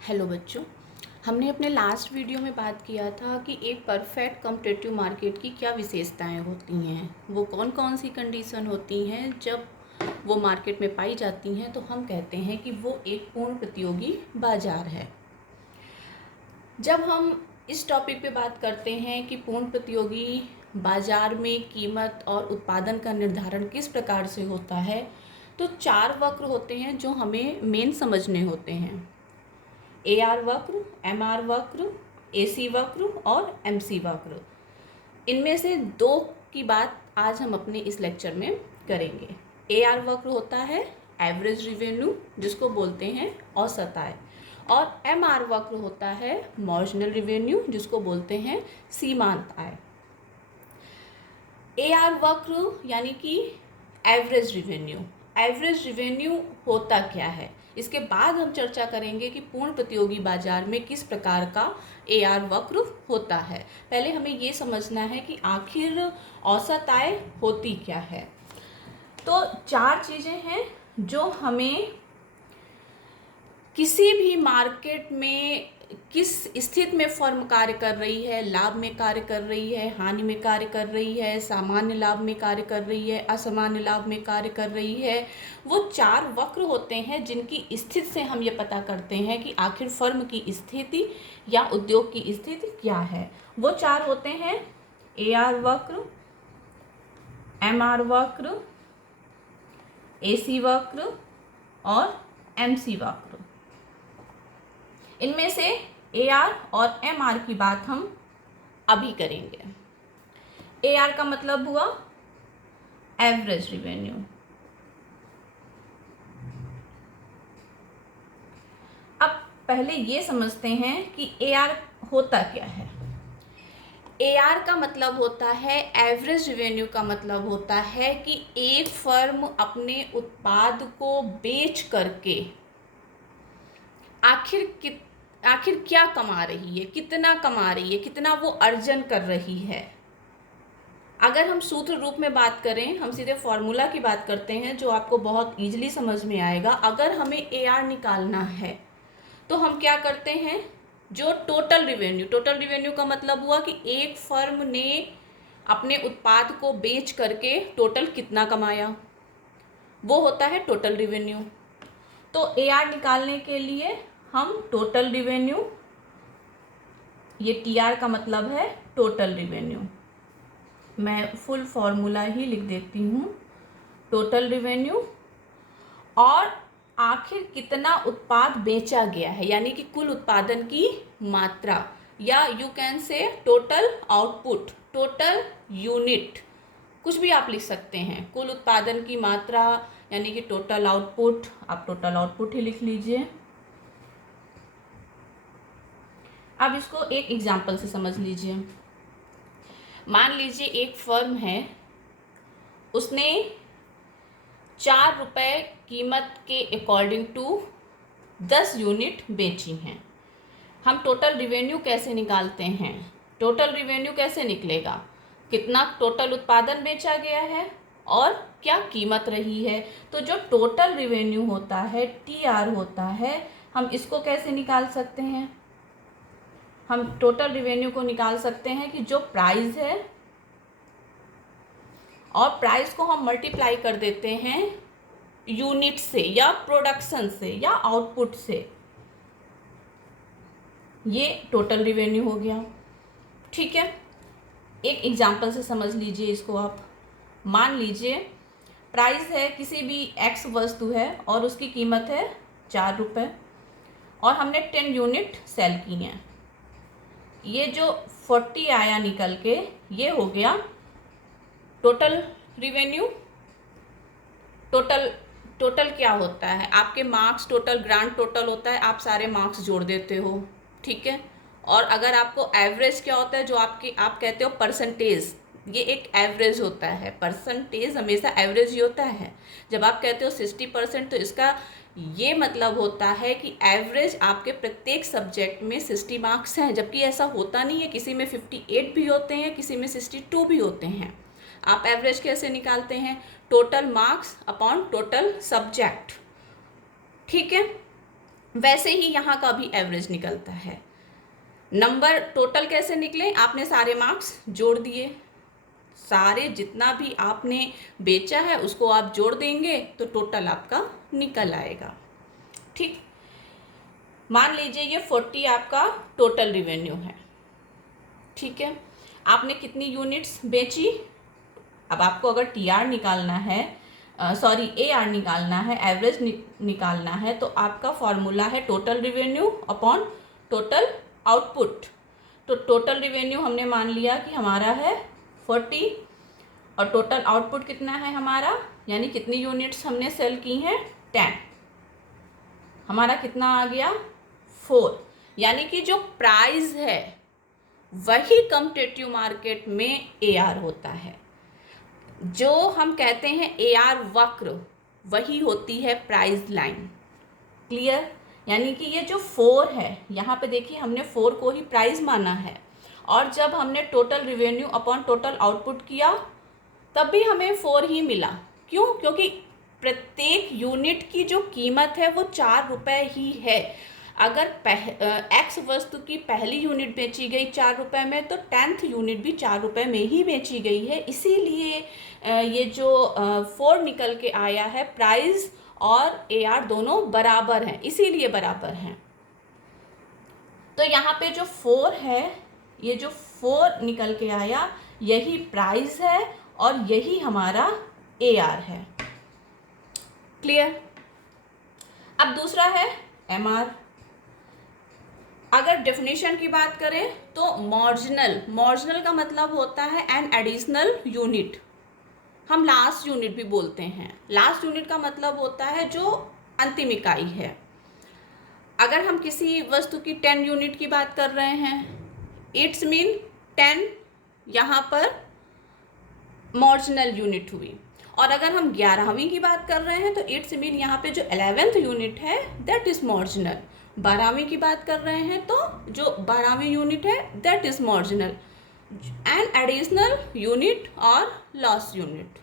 Hello बच्चों, हमने अपने लास्ट वीडियो में बात किया था कि एक परफेक्ट कॉम्पिटिटिव मार्केट की क्या विशेषताएं होती हैं, वो कौन कौन सी कंडीशन होती हैं। जब वो मार्केट में पाई जाती हैं तो हम कहते हैं कि वो एक पूर्ण प्रतियोगी बाजार है। जब हम इस टॉपिक पे बात करते हैं कि पूर्ण प्रतियोगी बाजार में कीमत और उत्पादन का निर्धारण किस प्रकार से होता है, तो 4 वक्र होते हैं जो हमें मेन समझने होते हैं। AR वक्र, MR वक्र, AC वक्र और MC वक्र। इनमें से 2 की बात आज हम अपने इस लेक्चर में करेंगे। AR वक्र होता है एवरेज रिवेन्यू, जिसको बोलते हैं औसत आय, और MR वक्र होता है मार्जिनल रिवेन्यू, जिसको बोलते हैं सीमांत आय। AR वक्र यानी कि एवरेज रिवेन्यू। एवरेज रिवेन्यू होता क्या है, इसके बाद हम चर्चा करेंगे कि पूर्ण प्रतियोगी बाजार में किस प्रकार का AR वक्र होता है। पहले हमें ये समझना है कि आखिर औसत आय होती क्या है। तो 4 चीज़ें हैं जो हमें किसी भी मार्केट में किस स्थिति में फर्म कार्य कर रही है, लाभ में कार्य कर रही है, हानि में कार्य कर रही है, सामान्य लाभ में कार्य कर रही है, असामान्य लाभ में कार्य कर रही है, वो 4 वक्र होते हैं जिनकी स्थिति से हम ये पता करते हैं कि आखिर फर्म की स्थिति या उद्योग की स्थिति क्या है। वो 4 होते हैं AR वक्र, MR वक्र, AC वक्र और MC वक्र। इनमें से AR और MR की बात हम अभी करेंगे। AR का मतलब हुआ एवरेज रिवेन्यू। अब पहले ये समझते हैं कि AR होता क्या है। AR का मतलब होता है एवरेज रिवेन्यू, का मतलब होता है कि एक फर्म अपने उत्पाद को बेच करके आखिर क्या कमा रही है, कितना कमा रही है, कितना वो अर्जन कर रही है। अगर हम सूत्र रूप में बात करें, हम सीधे फॉर्मूला की बात करते हैं जो आपको बहुत ईजिली समझ में आएगा। अगर हमें AR निकालना है तो हम क्या करते हैं, जो टोटल रिवेन्यू का मतलब हुआ कि एक फर्म ने अपने उत्पाद को बेच करके टोटल कितना कमाया, वो होता है टोटल रिवेन्यू। तो AR निकालने के लिए हम टोटल रिवेन्यू, ये TR का मतलब है टोटल रिवेन्यू, मैं फुल फॉर्मूला ही लिख देती हूँ, टोटल रिवेन्यू, और आखिर कितना उत्पाद बेचा गया है, यानी कि कुल उत्पादन की मात्रा, या you can say total output, total unit, कुछ भी आप लिख सकते हैं। कुल उत्पादन की मात्रा यानी कि टोटल आउटपुट, आप टोटल आउटपुट ही लिख लीजिए। अब इसको एक एग्जाम्पल से समझ लीजिए। मान लीजिए एक फर्म है, उसने 4 रुपये कीमत के अकॉर्डिंग टू 10 यूनिट बेची हैं। हम टोटल रिवेन्यू कैसे निकालते हैं, टोटल रिवेन्यू कैसे निकलेगा, कितना टोटल उत्पादन बेचा गया है और क्या कीमत रही है। तो जो टोटल रिवेन्यू होता है, TR होता है, हम इसको कैसे निकाल सकते हैं, हम टोटल रिवेन्यू को निकाल सकते हैं कि जो प्राइस है और प्राइस को हम मल्टीप्लाई कर देते हैं यूनिट से या प्रोडक्शन से या आउटपुट से, ये टोटल रिवेन्यू हो गया। ठीक है, एक एग्जांपल से समझ लीजिए इसको आप। मान लीजिए प्राइस है, किसी भी X वस्तु है और उसकी कीमत है 4 रुपये और हमने 10 यूनिट सेल की हैं। ये जो 40 आया निकल के, ये हो गया टोटल रिवेन्यू। टोटल क्या होता है, आपके मार्क्स, टोटल ग्रांड टोटल होता है, आप सारे मार्क्स जोड़ देते हो। ठीक है, और अगर आपको एवरेज क्या होता है, जो आप कहते हो परसेंटेज, ये एक एवरेज होता है। परसेंटेज हमेशा एवरेज ही होता है। जब आप कहते हो 60%, तो इसका ये मतलब होता है कि एवरेज आपके प्रत्येक सब्जेक्ट में 60 मार्क्स हैं, जबकि ऐसा होता नहीं है। किसी में 58 भी होते हैं, किसी में 62 भी होते हैं। आप एवरेज कैसे निकालते हैं, total marks upon total subject. ठीक है, वैसे ही यहाँ का भी एवरेज निकलता है। नंबर टोटल कैसे निकले, आपने सारे मार्क्स जोड़ दिए, सारे जितना भी आपने बेचा है उसको आप जोड़ देंगे तो टोटल आपका निकल आएगा। ठीक, मान लीजिए ये 40 आपका टोटल रिवेन्यू है। ठीक है, आपने कितनी यूनिट्स बेची। अब आपको अगर टीआर निकालना है, एआर निकालना है, एवरेज निकालना है, तो आपका फॉर्मूला है total revenue upon total output. तो टोटल रिवेन्यू हमने मान लिया कि हमारा है 40 और टोटल आउटपुट कितना है हमारा, यानी कितनी यूनिट्स हमने सेल की हैं 10, हमारा कितना आ गया 4। यानी कि जो प्राइस है वही कॉम्पिटिटिव मार्केट में एआर होता है। जो हम कहते हैं एआर वक्र वही होती है प्राइस लाइन। क्लियर, यानी कि ये जो 4 है, यहाँ पे देखिए हमने 4 को ही प्राइस माना है, और जब हमने total revenue upon total output किया तब भी हमें 4 ही मिला। क्यों? क्योंकि प्रत्येक यूनिट की जो कीमत है वो 4 रुपये ही है। अगर एक्स वस्तु की पहली यूनिट बेची गई 4 रुपये में, तो 10th यूनिट भी 4 रुपये में ही बेची गई है। इसीलिए ये जो 4 निकल के आया है, प्राइस और एआर दोनों बराबर हैं, इसीलिए बराबर हैं। तो यहाँ पे जो 4 है, ये जो 4 निकल के आया यही प्राइस है और यही हमारा एआर है। क्लियर। अब दूसरा है एमआर। अगर डेफिनेशन की बात करें तो मार्जिनल का मतलब होता है एन एडिशनल यूनिट। हम लास्ट यूनिट भी बोलते हैं। लास्ट यूनिट का मतलब होता है जो अंतिम इकाई है। अगर हम किसी वस्तु की 10 यूनिट की बात कर रहे हैं, इट्स मीन 10 यहाँ पर मार्जिनल यूनिट हुई। और अगर हम 11वीं की बात कर रहे हैं तो इट्स मीन यहाँ पे जो 11th यूनिट है दैट इज मार्जिनल। 12वीं की बात कर रहे हैं तो जो 12वीं यूनिट है that is marginal. An additional unit और लॉस यूनिट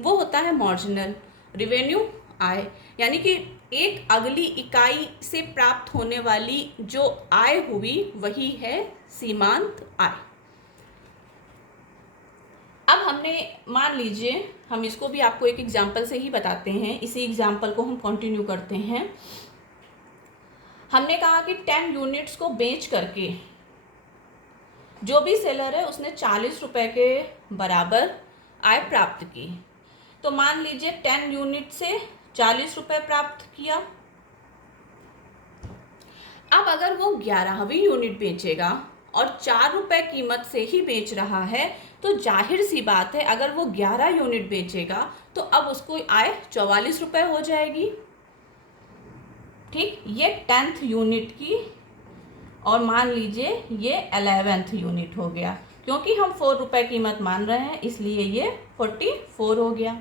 वो होता है मार्जिनल। रिवेन्यू आय, यानी कि एक अगली इकाई से प्राप्त होने वाली जो आय हुई वही है सीमांत आय। अब हमने मान लीजिए, हम इसको भी आपको एक एग्जाम्पल से ही बताते हैं, इसी एग्जाम्पल को हम कंटिन्यू करते हैं। हमने कहा कि 10 यूनिट्स को बेच करके जो भी सेलर है उसने 40 रुपये के बराबर आय प्राप्त की। तो मान लीजिए 10 यूनिट से 40 रुपये प्राप्त किया। अब अगर वो 11वीं यूनिट बेचेगा और 4 रुपये कीमत से ही बेच रहा है, तो जाहिर सी बात है अगर वो 11 यूनिट बेचेगा तो अब उसको आय 44 रुपये हो जाएगी। ठीक, ये 10th यूनिट की, और मान लीजिए ये 11th यूनिट हो गया। क्योंकि हम 4 रुपये कीमत मान रहे हैं इसलिए ये 44 हो गया।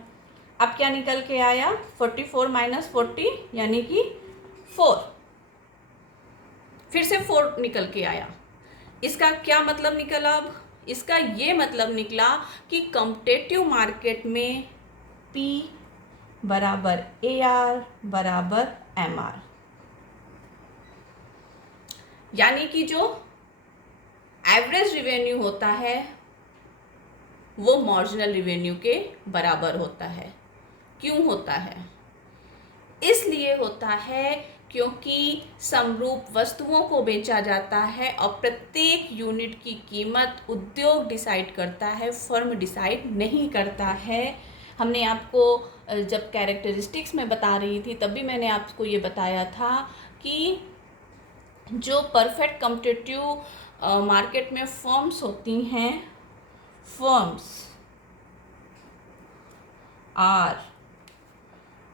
अब क्या निकल के आया, 44 माइनस 40 यानी कि 4। फिर से 4 निकल के आया। इसका क्या मतलब निकला? अब इसका ये मतलब निकला कि कॉम्पिटिटिव मार्केट में P बराबर AR बराबर MR, यानी कि जो एवरेज रिवेन्यू होता है वो मार्जिनल रिवेन्यू के बराबर होता है। क्यों होता है? इसलिए होता है क्योंकि समरूप वस्तुओं को बेचा जाता है और प्रत्येक यूनिट की कीमत उद्योग डिसाइड करता है, फर्म डिसाइड नहीं करता है। हमने आपको जब कैरेक्टरिस्टिक्स में बता रही थी तब भी मैंने आपको ये बताया था कि जो परफेक्ट कॉम्पिटिटिव मार्केट में फर्म्स होती हैं, firms are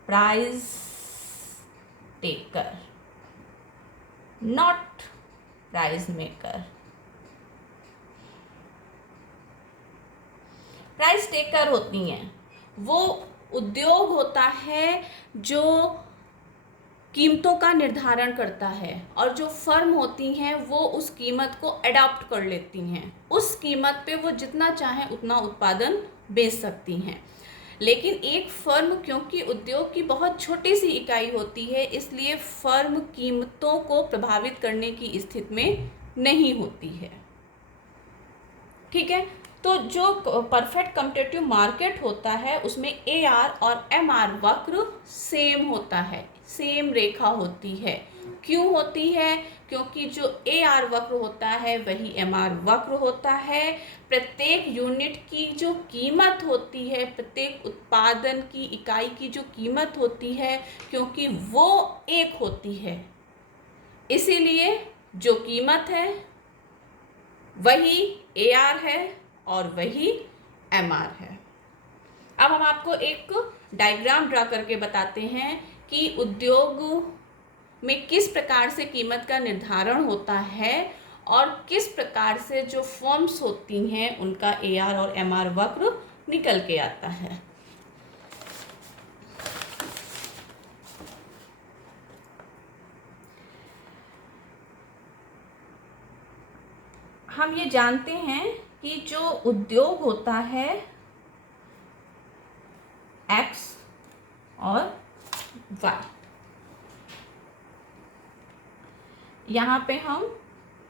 price taker not price maker. Price taker होती हैं वो उद्योग होता है जो कीमतों का निर्धारण करता है, और जो फर्म होती हैं वो उस कीमत को अडॉप्ट कर लेती हैं। उस कीमत पे वो जितना चाहें उतना उत्पादन बेच सकती हैं। लेकिन एक फर्म, क्योंकि उद्योग की बहुत छोटी सी इकाई होती है, इसलिए फर्म कीमतों को प्रभावित करने की स्थिति में नहीं होती है। ठीक है, तो जो परफेक्ट कॉम्पिटिटिव मार्केट होता है उसमें AR और MR वक्र सेम होता है, सेम रेखा होती है। क्यों होती है? क्योंकि जो AR वक्र होता है वही MR वक्र होता है। प्रत्येक यूनिट की जो कीमत होती है, प्रत्येक उत्पादन की इकाई की जो कीमत होती है, क्योंकि वो एक होती है, इसीलिए जो कीमत है वही AR है और वही MR है। अब हम आपको एक डायग्राम ड्रा करके बताते हैं कि उद्योग में किस प्रकार से कीमत का निर्धारण होता है और किस प्रकार से जो फर्म्स होती हैं उनका AR और MR वक्र निकल के आता है। हम ये जानते हैं कि जो उद्योग होता है X और Y, यहाँ पे हम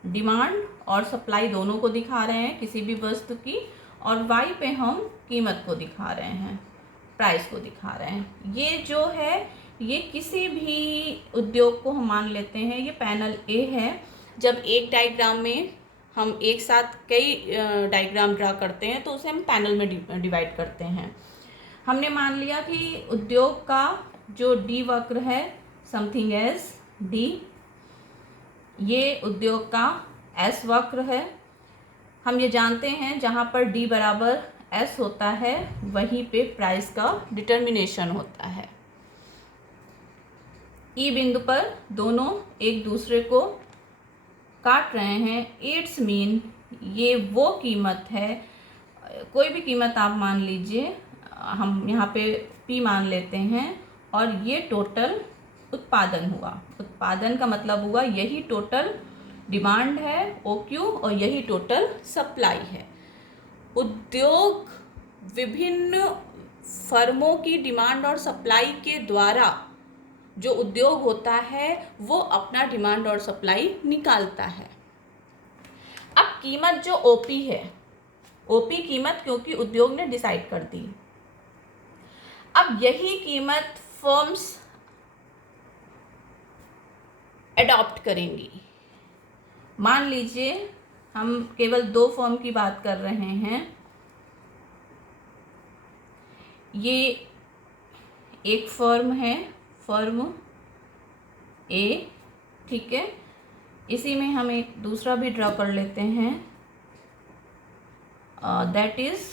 डिमांड और सप्लाई दोनों को दिखा रहे हैं किसी भी वस्तु की, और Y पे हम कीमत को दिखा रहे हैं, प्राइस को दिखा रहे हैं। ये जो है ये किसी भी उद्योग को हम मान लेते हैं, ये पैनल A है। जब एक डायग्राम में हम एक साथ कई डायग्राम ड्रा करते हैं तो उसे हम पैनल में डिवाइड करते हैं। हमने मान लिया कि उद्योग का जो D वक्र है, समथिंग एज D, ये उद्योग का S वक्र है। हम ये जानते हैं जहाँ पर D बराबर S होता है वहीं पे प्राइस का डिटर्मिनेशन होता है। E बिंदु पर दोनों एक दूसरे को काट रहे हैं, इट्स मीन ये वो कीमत है, कोई भी कीमत आप मान लीजिए, हम यहाँ पे P मान लेते हैं, और ये टोटल उत्पादन हुआ। उत्पादन का मतलब हुआ यही टोटल डिमांड है OQ और यही टोटल सप्लाई है। उद्योग विभिन्न फर्मों की डिमांड और सप्लाई के द्वारा जो उद्योग होता है वो अपना डिमांड और सप्लाई निकालता है। अब कीमत जो OP है, OP कीमत क्योंकि उद्योग ने डिसाइड कर दी, अब यही कीमत फर्म्स एडॉप्ट करेंगी। मान लीजिए हम केवल 2 फर्म की बात कर रहे हैं, ये एक फर्म है, फर्म A, ठीक है। इसी में हम एक दूसरा भी ड्रॉ कर लेते हैं, दैट इज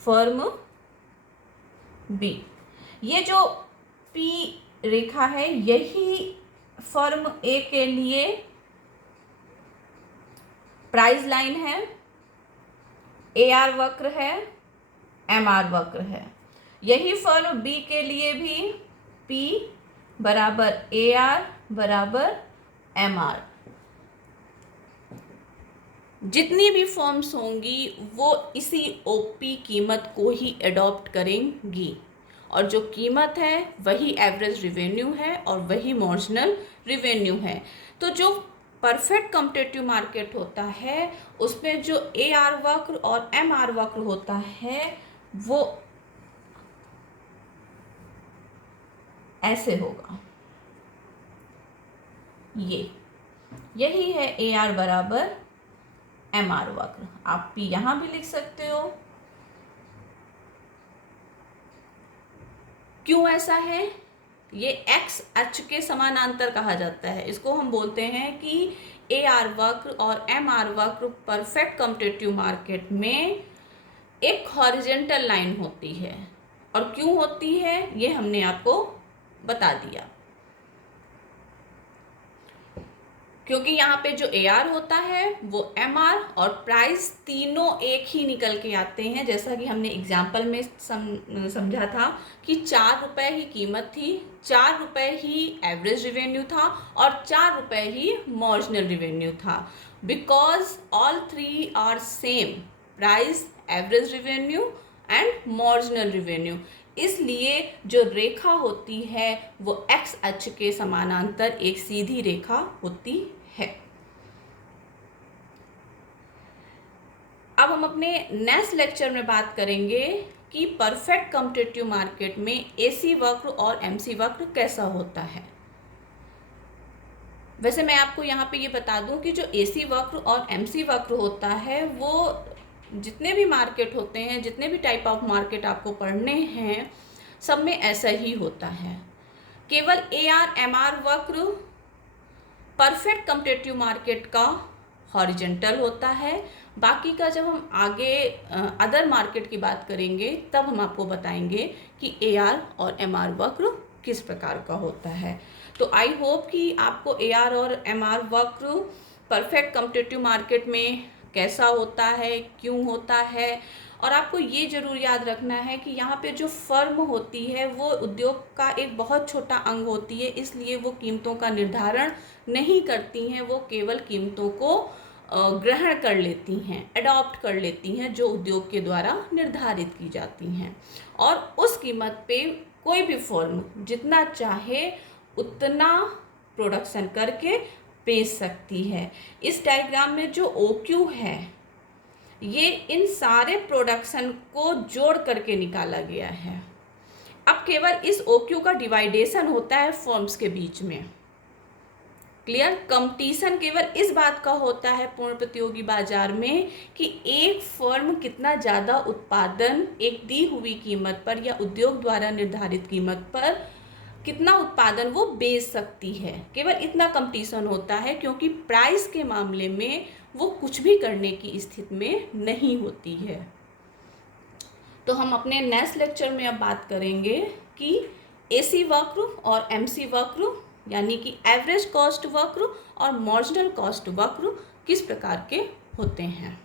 फर्म B। ये जो P रेखा है यही फर्म A के लिए प्राइस लाइन है, AR वक्र है, MR वक्र है। यही फर्म B के लिए भी P बराबर AR बराबर MR। जितनी भी फर्म्स होंगी वो इसी OP कीमत को ही एडॉप्ट करेंगी, और जो कीमत है वही एवरेज रिवेन्यू है और वही मार्जिनल रिवेन्यू है। तो जो परफेक्ट कॉम्पिटिटिव मार्केट होता है उसमें जो AR वक्र और MR वक्र होता है वो ऐसे होगा, यही है AR बराबर MR वक्र। आप P यहाँ भी लिख सकते हो। क्यों ऐसा है? ये X अक्ष के समानांतर कहा जाता है। इसको हम बोलते हैं कि AR वक्र और MR वक्र परफेक्ट कॉम्पिटिटिव मार्केट में एक हॉरिजॉन्टल लाइन होती है। और क्यों होती है ये हमने आपको बता दिया, क्योंकि यहाँ पे जो AR होता है वो MR और प्राइस तीनों एक ही निकल के आते हैं। जैसा कि हमने एग्जाम्पल में समझा था कि 4 रुपये ही कीमत थी, 4 रुपये ही एवरेज रिवेन्यू था और 4 रुपये ही मार्जिनल रिवेन्यू था। Because all 3 are same, price, average revenue and marginal revenue. इसलिए जो रेखा होती है वो एक्स अक्ष के समानांतर एक सीधी रेखा होती है। अब हम अपने नेक्स्ट लेक्चर में बात करेंगे कि परफेक्ट कॉम्पिटिटिव मार्केट में एसी वक्र और एमसी वक्र कैसा होता है। वैसे मैं आपको यहाँ पे ये बता दूं कि जो एसी वक्र और एमसी वक्र होता है वो जितने भी मार्केट होते हैं, जितने भी टाइप ऑफ मार्केट आपको पढ़ने हैं, सब में ऐसा ही होता है। केवल AR-MR वक्र परफेक्ट कॉम्पिटिटिव मार्केट का हॉरिजॉन्टल होता है। बाकी का जब हम आगे अदर मार्केट की बात करेंगे तब हम आपको बताएंगे कि AR और MR वक्र किस प्रकार का होता है। तो आई होप कि आपको AR और MR वक्र परफेक्ट कॉम्पिटिटिव मार्केट में कैसा होता है, क्यों होता है, और आपको ये ज़रूर याद रखना है कि यहाँ पे जो फर्म होती है वो उद्योग का एक बहुत छोटा अंग होती है, इसलिए वो कीमतों का निर्धारण नहीं करती हैं, वो केवल कीमतों को ग्रहण कर लेती हैं, अडॉप्ट कर लेती हैं जो उद्योग के द्वारा निर्धारित की जाती हैं, और उस कीमत पे कोई भी फर्म जितना चाहे उतना प्रोडक्शन करके बेच सकती है। इस डायग्राम में जो OQ है ये इन सारे प्रोडक्शन को जोड़ करके निकाला गया है। अब केवल इस OQ का डिवाइडेशन होता है फर्म्स के बीच में। क्लियर? कंपटीशन केवल इस बात का होता है पूर्ण प्रतियोगी बाजार में कि एक फर्म कितना ज़्यादा उत्पादन एक दी हुई कीमत पर या उद्योग द्वारा निर्धारित कीमत पर कितना उत्पादन वो बेच सकती है। केवल इतना कंपटीशन होता है, क्योंकि प्राइस के मामले में वो कुछ भी करने की स्थिति में नहीं होती है। तो हम अपने नेक्स्ट लेक्चर में अब बात करेंगे कि एसी वक्र और एमसी वक्र यानी कि एवरेज कॉस्ट वक्र और मार्जिनल कॉस्ट वक्र किस प्रकार के होते हैं।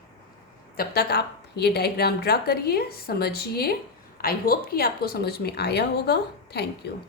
तब तक आप ये डायग्राम ड्रा करिए, समझिए। आई होप कि आपको समझ में आया होगा। Thank you.